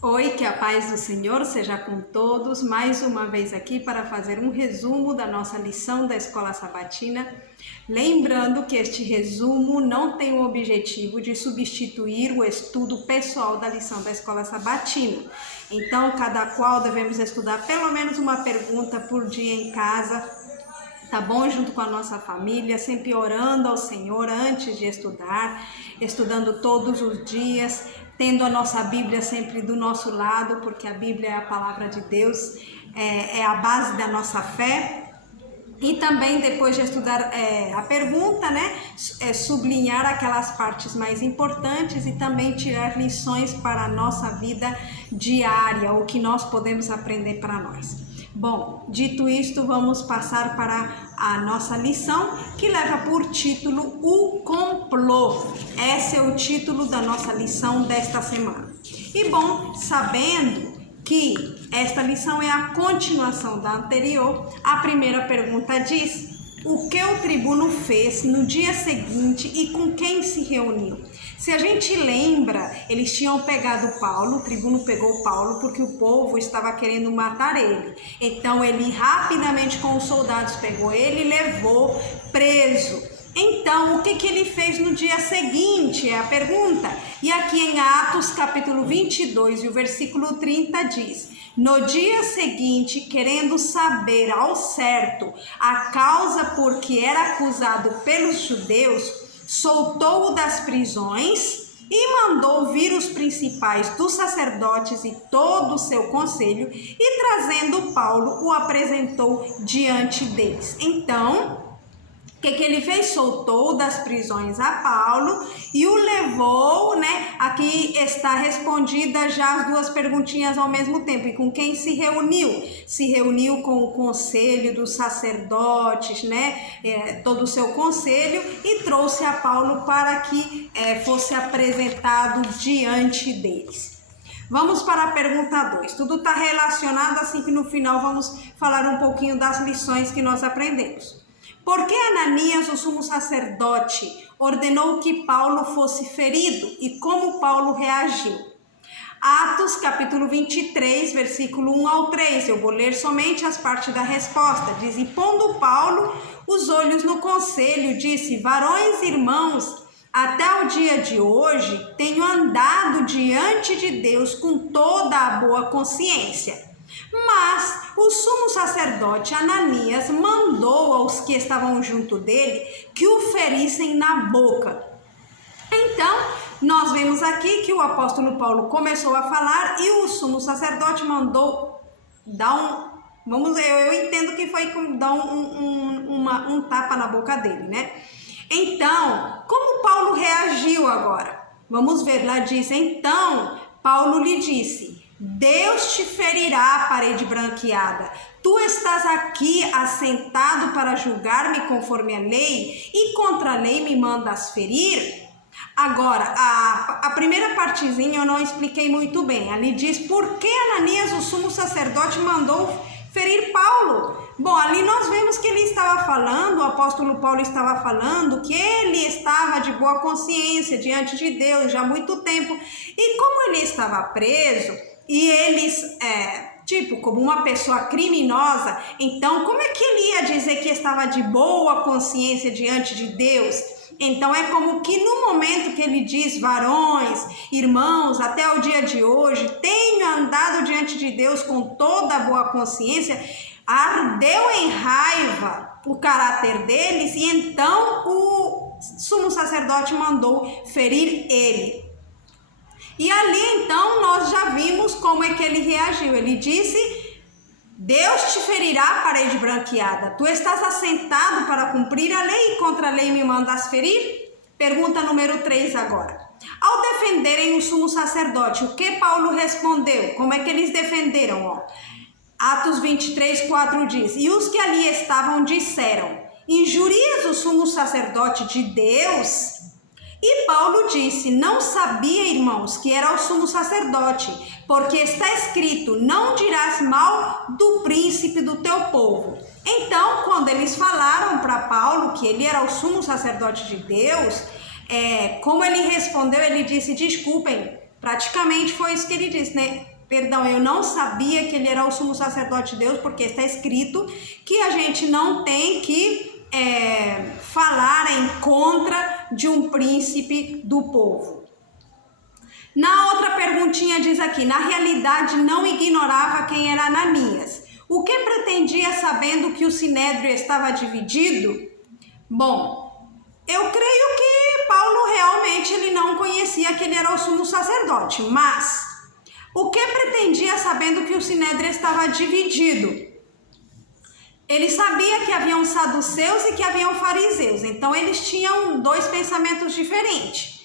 Oi, que a paz do Senhor seja com todos, mais uma vez aqui para fazer um resumo da nossa lição da Escola Sabatina. Lembrando que este resumo não tem o objetivo de substituir o estudo pessoal da lição da Escola Sabatina. Então, cada qual devemos estudar pelo menos uma pergunta por dia em casa, tá bom? Junto com a nossa família, sempre orando ao Senhor antes de estudar, estudando todos os dias, tendo a nossa Bíblia sempre do nosso lado, porque a Bíblia é a palavra de Deus, é a base da nossa fé. E também, depois de estudar a pergunta, né, sublinhar aquelas partes mais importantes e também tirar lições para a nossa vida diária, o que nós podemos aprender para nós. Bom, dito isto, vamos passar para a nossa lição, que leva por título O Complô. Esse é o título da nossa lição desta semana. E bom, sabendo que esta lição é a continuação da anterior, a primeira pergunta diz: o que o tribuno fez no dia seguinte e com quem se reuniu? Se a gente lembra, eles tinham pegado Paulo, o tribuno pegou Paulo porque o povo estava querendo matar ele. Então ele rapidamente com os soldados pegou ele e levou preso. Então, o que ele fez no dia seguinte é a pergunta. E aqui em Atos capítulo 22 e o versículo 30 diz: no dia seguinte, querendo saber ao certo a causa por que era acusado pelos judeus, soltou-o das prisões e mandou vir os principais dos sacerdotes e todo o seu conselho, e trazendo Paulo, o apresentou diante deles. Então, o que ele fez? Soltou das prisões a Paulo e o levou, né? Aqui está respondida já as duas perguntinhas ao mesmo tempo. E com quem se reuniu? Se reuniu com o conselho dos sacerdotes, né? Todo o seu conselho, e trouxe a Paulo para que fosse apresentado diante deles. Vamos para a pergunta 2. Tudo está relacionado, assim que no final vamos falar um pouquinho das lições que nós aprendemos. Por que Ananias, o sumo sacerdote, ordenou que Paulo fosse ferido e como Paulo reagiu? Atos capítulo 23, versículo 1 ao 3, eu vou ler somente as partes da resposta. Diz: e pondo Paulo os olhos no conselho, disse: varões irmãos, até o dia de hoje tenho andado diante de Deus com toda a boa consciência. Mas o sumo sacerdote Ananias mandou aos que estavam junto dele que o ferissem na boca. Então, nós vemos aqui que o apóstolo Paulo começou a falar e o sumo sacerdote mandou dar eu entendo que foi dar um tapa na boca dele, né? Então, como Paulo reagiu agora? Vamos ver, lá diz: então Paulo lhe disse: Deus te ferirá, parede branqueada. Tu estás aqui assentado para julgar-me conforme a lei, e contra a lei me mandas ferir? Agora, a primeira partezinha eu não expliquei muito bem. Ali diz por que Ananias, o sumo sacerdote, mandou ferir Paulo. Bom, ali nós vemos que ele estava falando, o apóstolo Paulo estava falando que ele estava de boa consciência diante de Deus já há muito tempo. E como ele estava preso, e eles, como uma pessoa criminosa, então como é que ele ia dizer que estava de boa consciência diante de Deus? Então é como que no momento que ele diz: varões, irmãos, até o dia de hoje tenho andado diante de Deus com toda a boa consciência, ardeu em raiva o caráter deles, e então o sumo sacerdote mandou ferir ele. E ali então nós já vimos como é que ele reagiu. Ele disse: Deus te ferirá, parede branqueada. Tu estás assentado para cumprir a lei, e contra a lei me mandas ferir? Pergunta número 3 agora. Ao defenderem o sumo sacerdote, o que Paulo respondeu? Como é que eles defenderam? Atos 23, 4 diz: e os que ali estavam disseram: injurias o sumo sacerdote de Deus? E Paulo disse: não sabia, irmãos, que era o sumo sacerdote, porque está escrito: não dirás mal do príncipe do teu povo. Então, quando eles falaram para Paulo que ele era o sumo sacerdote de Deus, como ele respondeu, ele disse: desculpem, Praticamente foi isso que ele disse, né? Perdão, eu não sabia que ele era o sumo sacerdote de Deus, porque está escrito que a gente não tem que falar em contra de um príncipe do povo. Na outra perguntinha diz aqui, na realidade não ignorava quem era Ananias. O que pretendia sabendo que o sinédrio estava dividido? Bom, eu creio que Paulo realmente ele não conhecia que ele era o sumo sacerdote, mas o que pretendia sabendo que o sinédrio estava dividido? Ele sabia que haviam saduceus e que haviam fariseus, então eles tinham dois pensamentos diferentes.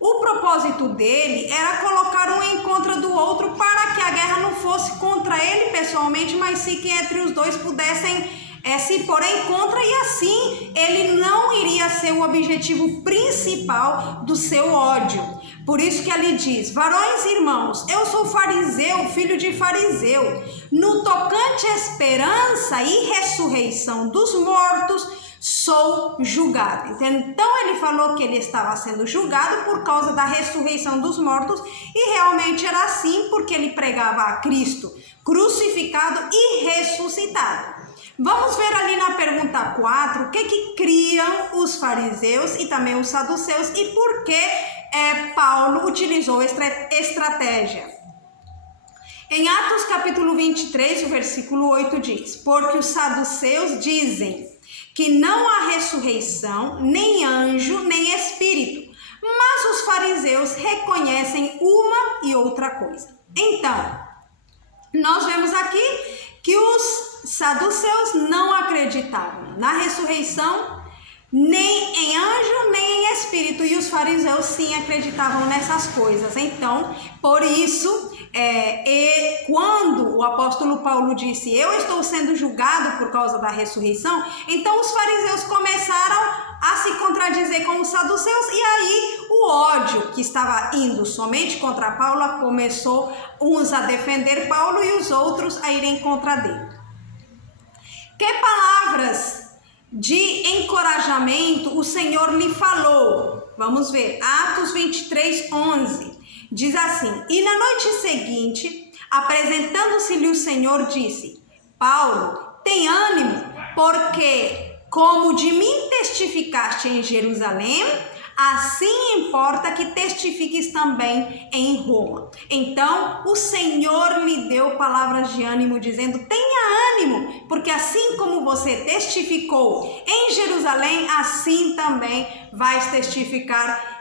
O propósito dele era colocar um em contra do outro para que a guerra não fosse contra ele pessoalmente, mas sim que entre os dois pudessem se pôr em contra, e assim ele não iria ser o objetivo principal do seu ódio. Por isso que ele diz, varões e irmãos, eu sou fariseu, filho de fariseu. No tocante à esperança e ressurreição dos mortos, sou julgado. Então ele falou que ele estava sendo julgado por causa da ressurreição dos mortos, e realmente era assim, porque ele pregava a Cristo crucificado e ressuscitado. Vamos ver ali na pergunta 4 o que criam os fariseus e também os saduceus e por que Paulo utilizou estratégia. Em Atos capítulo 23, o versículo 8 diz, porque os saduceus dizem que não há ressurreição, nem anjo, nem espírito, mas os fariseus reconhecem uma e outra coisa. Então, nós vemos aqui que os saduceus não acreditavam na ressurreição, nem em anjo, nem em espírito, e os fariseus sim acreditavam nessas coisas. Então, por isso, quando o apóstolo Paulo disse, eu estou sendo julgado por causa da ressurreição, então os fariseus começaram a se contradizer com os saduceus, e aí o ódio que estava indo somente contra Paulo começou uns a defender Paulo e os outros a irem contra dele. Que palavras de encorajamento o Senhor lhe falou? Vamos ver, Atos 23, 11, diz assim, e na noite seguinte, apresentando-se-lhe o Senhor, disse, Paulo, tem ânimo, porque como de mim testificaste em Jerusalém, assim importa que testifiques também em Roma. Então, o Senhor lhe deu palavras de ânimo, dizendo, tenha ânimo, porque assim como você testificou em Jerusalém, assim também vais testificar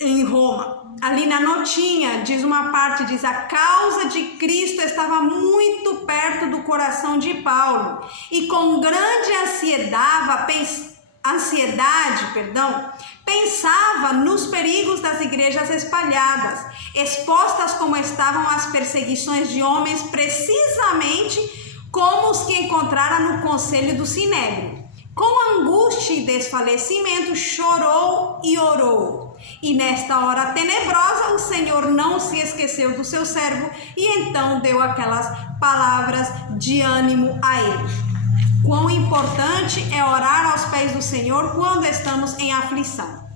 em Roma. Ali na notinha, diz uma parte, diz, a causa de Cristo estava muito perto do coração de Paulo, e com grande ansiedade, pensava nos perigos das igrejas espalhadas, expostas como estavam às perseguições de homens, precisamente como os que encontrara no conselho do Sinédrio. Com angústia e desfalecimento, chorou e orou. E nesta hora tenebrosa, o Senhor não se esqueceu do seu servo e então deu aquelas palavras de ânimo a ele. Quão importante é orar aos pés do Senhor quando estamos em aflição.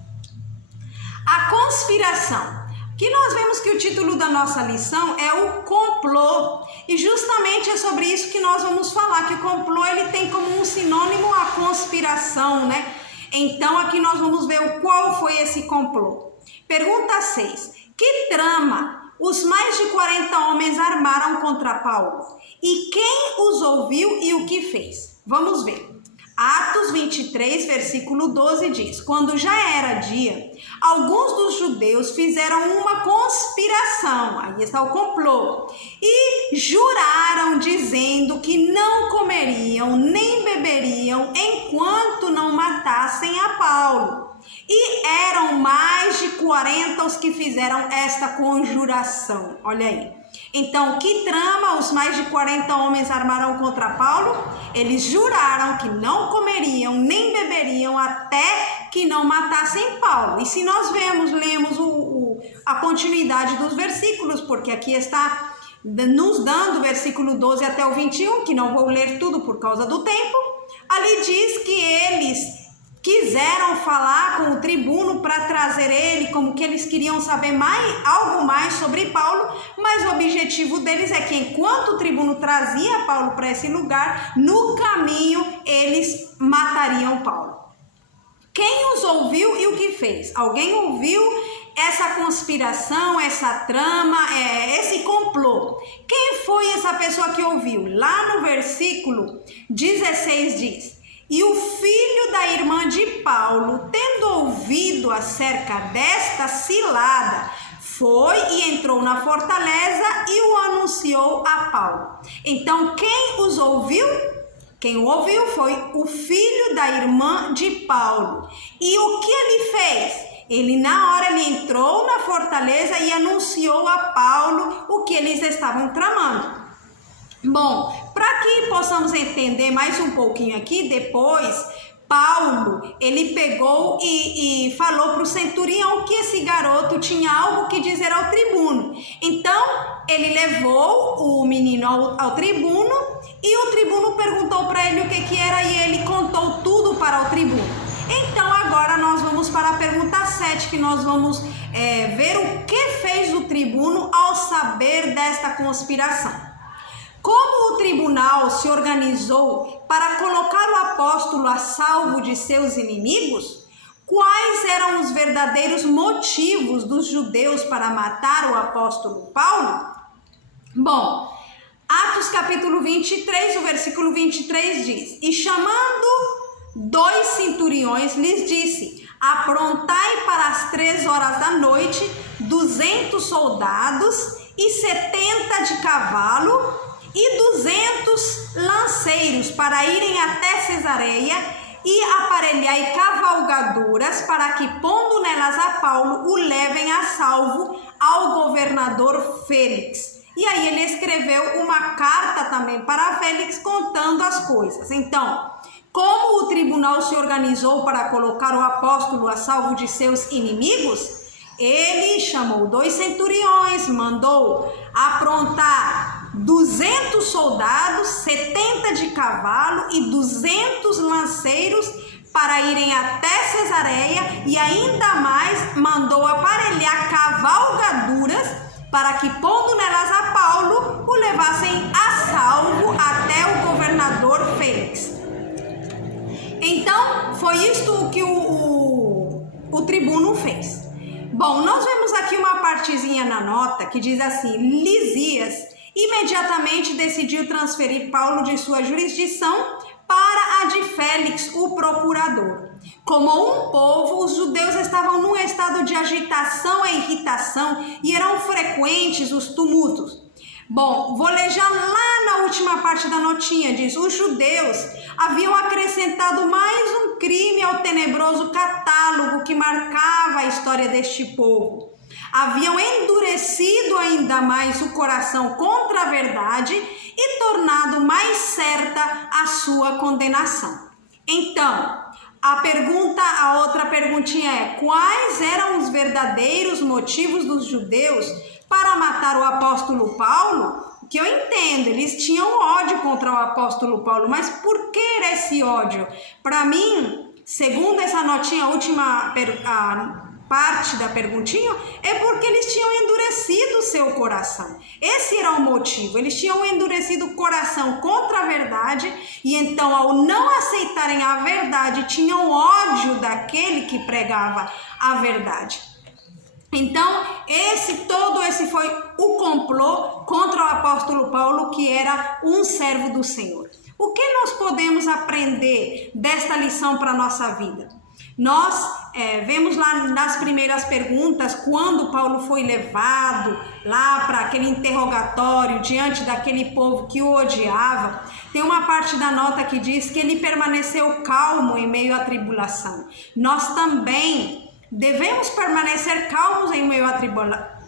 A conspiração. Aqui nós vemos que o título da nossa lição é o complô. E justamente é sobre isso que nós vamos falar, que o complô ele tem como um sinônimo a conspiração, né? Então aqui nós vamos ver qual foi esse complô. Pergunta 6. Que trama os mais de 40 homens armaram contra Paulo? E quem os ouviu e o que fez? Vamos ver. Atos 23, versículo 12 diz, quando já era dia, alguns dos judeus fizeram uma conspiração, aí está o complô, e juraram dizendo que não comeriam nem beberiam enquanto não matassem a Paulo. E eram mais de 40 os que fizeram esta conjuração, olha aí. Então, que trama os mais de 40 homens armaram contra Paulo? Eles juraram que não comeriam nem beberiam até que não matassem Paulo. E se nós lemos a continuidade dos versículos, porque aqui está nos dando o versículo 12 até o 21, que não vou ler tudo por causa do tempo, ali diz que eles quiseram falar com o tribuno para trazer ele, como que eles queriam saber algo mais sobre Paulo, mas o objetivo deles é que enquanto o tribuno trazia Paulo para esse lugar, no caminho eles matariam Paulo. Quem os ouviu e o que fez? Alguém ouviu essa conspiração, essa trama, esse complô? Quem foi essa pessoa que ouviu? Lá no versículo 16 diz: e o filho da irmã de Paulo, tendo ouvido acerca desta cilada, foi e entrou na fortaleza e o anunciou a Paulo. Então, quem os ouviu? Quem o ouviu foi o filho da irmã de Paulo. E o que ele fez? Na hora ele entrou na fortaleza e anunciou a Paulo o que eles estavam tramando. Bom, para que possamos entender mais um pouquinho aqui, depois Paulo, ele pegou e falou para o centurião que esse garoto tinha algo que dizer ao tribuno. Então, ele levou o menino ao tribuno e o tribuno perguntou para ele o que era e ele contou tudo para o tribuno. Então, agora nós vamos para a pergunta 7, que nós vamos ver o que fez o tribuno ao saber desta conspiração. Como o tribunal se organizou para colocar o apóstolo a salvo de seus inimigos? Quais eram os verdadeiros motivos dos judeus para matar o apóstolo Paulo? Bom, Atos capítulo 23, o versículo 23 diz: e chamando 2 centuriões, lhes disse: aprontai para as 3 horas da noite 200 soldados e 70 de cavalo e 200 lanceiros para irem até Cesareia e aparelhai cavalgaduras para que, pondo nelas a Paulo, o levem a salvo ao governador Félix. E aí ele escreveu uma carta também para Félix contando as coisas. Então, como o tribunal se organizou para colocar o apóstolo a salvo de seus inimigos? Ele chamou 2 centuriões, mandou aprontar 200 soldados, 70 de cavalo e 200 lanceiros para irem até Cesareia e ainda mais mandou aparelhar cavalgaduras para que, pondo nelas a Paulo, o levassem a salvo até o governador Félix. Então, foi isto que o tribuno fez. Bom, nós vemos aqui uma partezinha na nota que diz assim: Lisias imediatamente decidiu transferir Paulo de sua jurisdição para a de Félix, o procurador. Como um povo, os judeus estavam num estado de agitação e irritação e eram frequentes os tumultos. Bom, vou ler já lá na última parte da notinha, diz: os judeus haviam acrescentado mais um crime ao tenebroso catálogo que marcava a história deste povo. Haviam endurecido ainda mais o coração contra a verdade e tornado mais certa a sua condenação. Então, a outra perguntinha é: quais eram os verdadeiros motivos dos judeus para matar o apóstolo Paulo? O que eu entendo, eles tinham ódio contra o apóstolo Paulo, mas por que esse ódio? Para mim, segundo essa notinha, a última parte da perguntinha, é porque eles tinham endurecido o seu coração. Esse era o motivo. Eles tinham endurecido o coração contra a verdade e então, ao não aceitarem a verdade, tinham ódio daquele que pregava a verdade. Então, esse foi o complô contra o apóstolo Paulo, que era um servo do Senhor. O que nós podemos aprender desta lição para a nossa vida? Nós vemos lá nas primeiras perguntas, quando Paulo foi levado lá para aquele interrogatório diante daquele povo que o odiava, tem uma parte da nota que diz que ele permaneceu calmo em meio à tribulação. Nós também devemos permanecer calmos em meio à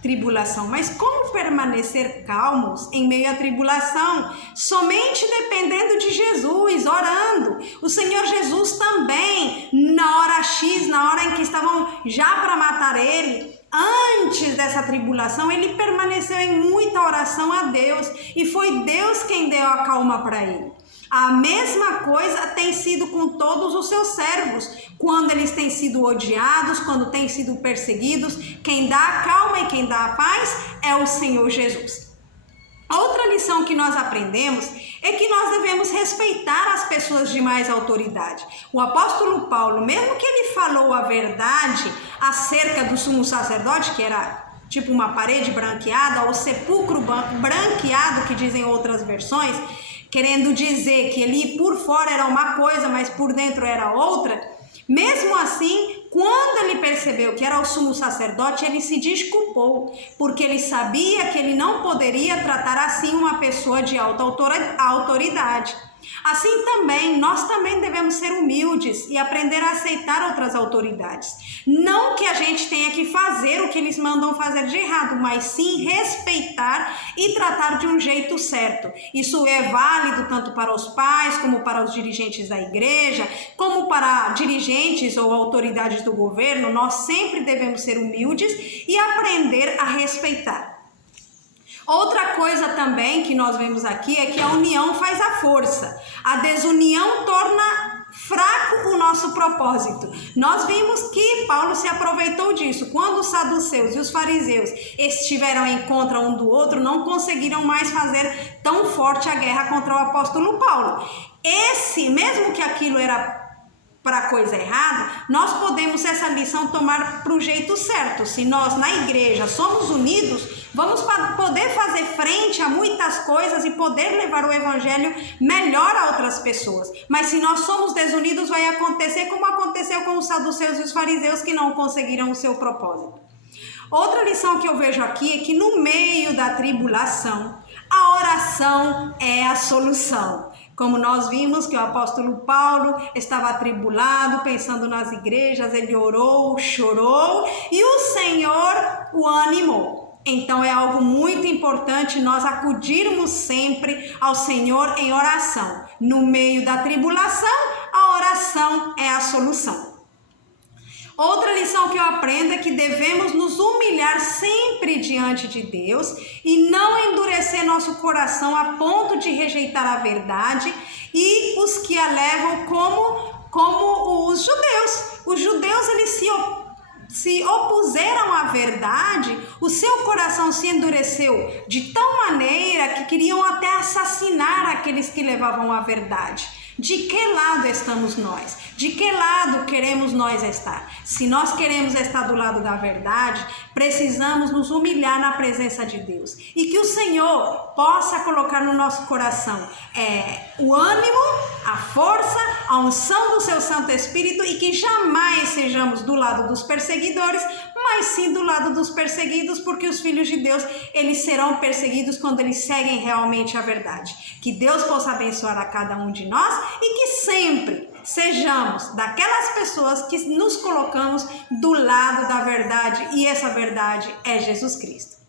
tribulação, mas como permanecer calmos em meio à tribulação? Somente dependendo de Jesus, orando. O Senhor Jesus também, na hora X, na hora em que estavam já para matar ele, antes dessa tribulação, ele permaneceu em muita oração a Deus e foi Deus quem deu a calma para ele. A mesma coisa tem sido com todos os seus servos. Quando eles têm sido odiados, quando têm sido perseguidos, quem dá a calma e quem dá a paz é o Senhor Jesus. Outra lição que nós aprendemos é que nós devemos respeitar as pessoas de mais autoridade. O apóstolo Paulo, mesmo que ele falou a verdade acerca do sumo sacerdote, que era tipo uma parede branqueada, ou sepulcro branqueado, que dizem outras versões, querendo dizer que ele por fora era uma coisa, mas por dentro era outra, mesmo assim, quando ele percebeu que era o sumo sacerdote, ele se desculpou, porque ele sabia que ele não poderia tratar assim uma pessoa de alta autoridade. Assim também, nós também devemos ser humildes e aprender a aceitar outras autoridades. Não que a gente tenha que fazer o que eles mandam fazer de errado, mas sim respeitar e tratar de um jeito certo. Isso é válido tanto para os pais, como para os dirigentes da igreja, como para dirigentes ou autoridades do governo. Nós sempre devemos ser humildes e aprender a respeitar. Outra coisa também que nós vemos aqui é que a união faz a força. A desunião torna fraco o nosso propósito. Nós vimos que Paulo se aproveitou disso. Quando os saduceus e os fariseus estiveram em contra um do outro, não conseguiram mais fazer tão forte a guerra contra o apóstolo Paulo. Mesmo que aquilo era para coisa errada, nós podemos essa lição tomar para o jeito certo. Se nós na igreja somos unidos, vamos poder fazer frente a muitas coisas e poder levar o evangelho melhor a outras pessoas. Mas se nós somos desunidos, vai acontecer como aconteceu com os saduceus e os fariseus, que não conseguiram o seu propósito. Outra lição que eu vejo aqui é que no meio da tribulação, a oração é a solução. Como nós vimos que o apóstolo Paulo estava atribulado, pensando nas igrejas, ele orou, chorou e o Senhor o animou. Então é algo muito importante nós acudirmos sempre ao Senhor em oração. No meio da tribulação, a oração é a solução. Outra lição que eu aprendo é que devemos nos humilhar sempre diante de Deus e não endurecer nosso coração a ponto de rejeitar a verdade e os que a levam como os judeus. Os judeus, eles se opuseram à verdade, o seu coração se endureceu de tal maneira que queriam até assassinar aqueles que levavam a verdade. De que lado estamos nós? De que lado queremos nós estar? Se nós queremos estar do lado da verdade, precisamos nos humilhar na presença de Deus. E que o Senhor possa colocar no nosso coração o ânimo, a força, a unção do seu Santo Espírito e que jamais sejamos do lado dos perseguidores, mas sim do lado dos perseguidos, porque os filhos de Deus, eles serão perseguidos quando eles seguem realmente a verdade. Que Deus possa abençoar a cada um de nós e que sempre sejamos daquelas pessoas que nos colocamos do lado da verdade, e essa verdade é Jesus Cristo.